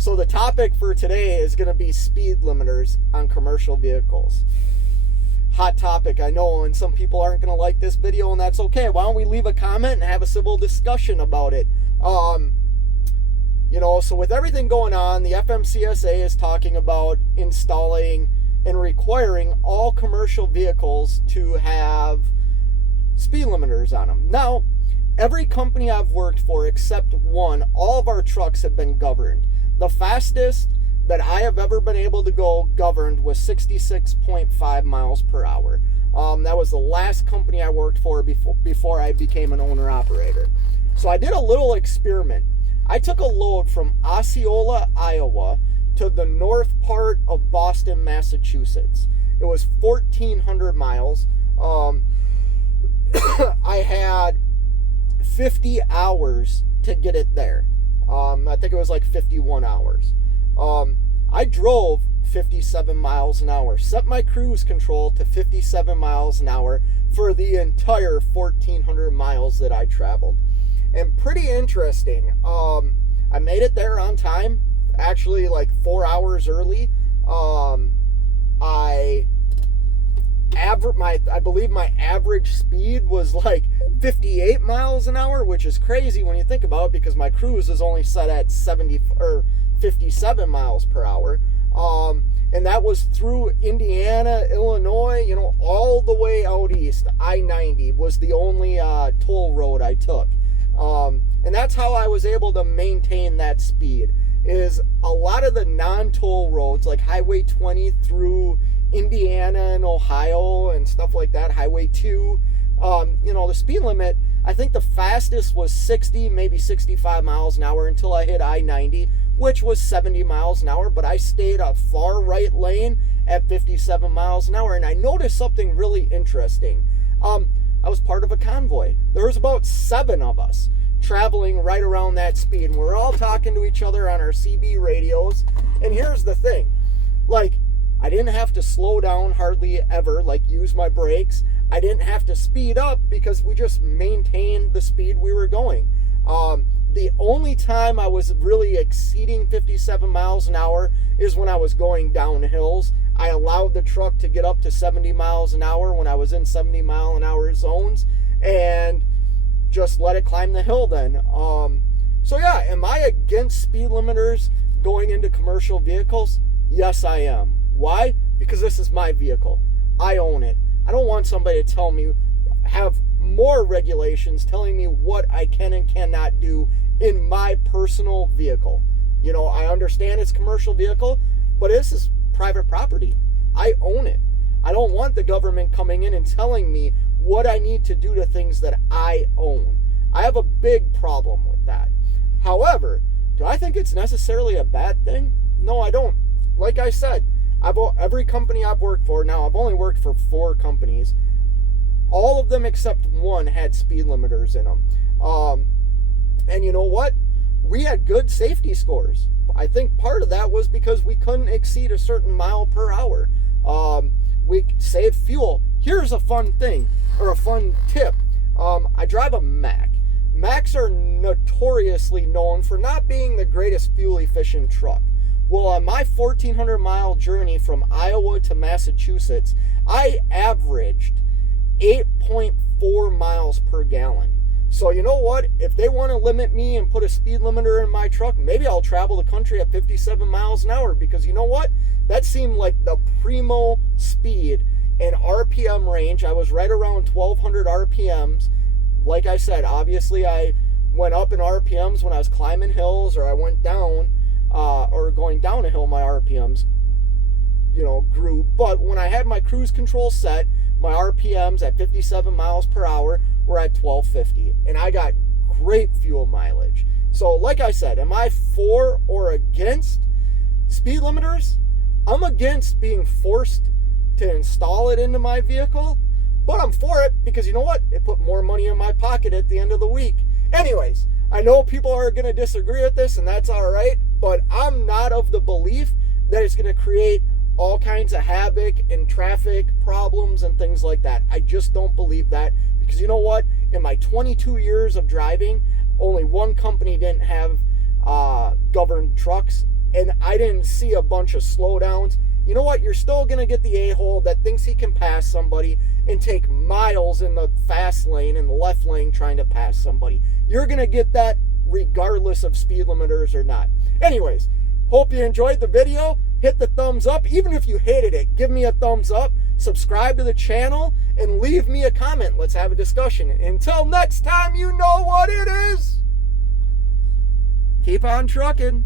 So the topic for today is going to be speed limiters on commercial vehicles. Hot topic, I know, and some people aren't going to like this video, and that's okay. Why don't we leave a comment and have a civil discussion about it? So with everything going on, the FMCSA is talking about installing and requiring all commercial vehicles to have speed limiters on them. Now, every company I've worked for except one, all of our trucks have been governed. The fastest that I have ever been able to go governed was 66.5 miles per hour. That was the last company I worked for before I became an owner-operator. So I did a little experiment. I took a load from Osceola, Iowa to the north part of Boston, Massachusetts. It was 1,400 miles. I had 50 hours to get it there. I think it was like 51 hours. I drove 57 miles an hour, set my cruise control to 57 miles an hour for the entire 1,400 miles that I traveled. And pretty interesting, I made it there on time, actually like 4 hours early. I believe my average speed was like 58 miles an hour, which is crazy when you think about it, because my cruise is only set at 57 miles per hour. And that was through Indiana, Illinois, all the way out east. I-90 was the only toll road I took. And that's how I was able to maintain that speed, is a lot of the non-toll roads, like Highway 20 through Indiana and Ohio and stuff like that, Highway 2, the speed limit, I think the fastest was 60, maybe 65 miles an hour until I hit I-90, which was 70 miles an hour, but I stayed a far right lane at 57 miles an hour, and I noticed something really interesting. I was part of a convoy. There was about 7 of us traveling right around that speed, and we're all talking to each other on our CB radios. And here's the thing, I didn't have to slow down hardly ever, use my brakes. I didn't have to speed up because we just maintained the speed we were going. The only time I was really exceeding 57 miles an hour is when I was going down hills. I allowed the truck to get up to 70 miles an hour when I was in 70 mile an hour zones, and just let it climb the hill then. So yeah, am I against speed limiters going into commercial vehicles? Yes, I am. Why? Because this is my vehicle. I own it. I don't want somebody to tell me, have more regulations telling me what I can and cannot do in my personal vehicle. I understand it's a commercial vehicle, but this is private property. I own it. I don't want the government coming in and telling me what I need to do to things that I own. I have a big problem with that. However, do I think it's necessarily a bad thing? No, I don't. Like I said, every company I've worked for, now I've only worked for 4 companies, all of them except one had speed limiters in them. And you know what? We had good safety scores. I think part of that was because we couldn't exceed a certain mile per hour. We saved fuel. Here's a fun thing, or a fun tip. I drive a Mack. Macks are notoriously known for not being the greatest fuel efficient truck. Well, on my 1,400 mile journey from Iowa to Massachusetts, I averaged 8.4 miles per gallon. So you know what? If they want to limit me and put a speed limiter in my truck, maybe I'll travel the country at 57 miles an hour, because you know what? That seemed like the primo speed and RPM range. I was right around 1,200 RPMs. Like I said, obviously I went up in RPMs when I was climbing hills, or I went down, or going down a hill, my RPMs, grew. But when I had my cruise control set, my RPMs at 57 miles per hour were at 1,250, and I got great fuel mileage. So like I said, am I for or against speed limiters? I'm against being forced to install it into my vehicle, but I'm for it because you know what? It put more money in my pocket at the end of the week. Anyways, I know people are going to disagree with this, and that's all right, but I'm not of the belief that it's going to create all kinds of havoc and traffic problems and things like that. I just don't believe that, because you know what? In my 22 years of driving, only one company didn't have governed trucks, and I didn't see a bunch of slowdowns, you know what? You're still going to get the a-hole that thinks he can pass somebody and take miles in the fast lane and the left lane trying to pass somebody. You're going to get that regardless of speed limiters or not. Anyways, hope you enjoyed the video. Hit the thumbs up. Even if you hated it, give me a thumbs up. Subscribe to the channel and leave me a comment. Let's have a discussion. Until next time, you know what it is. Keep on trucking.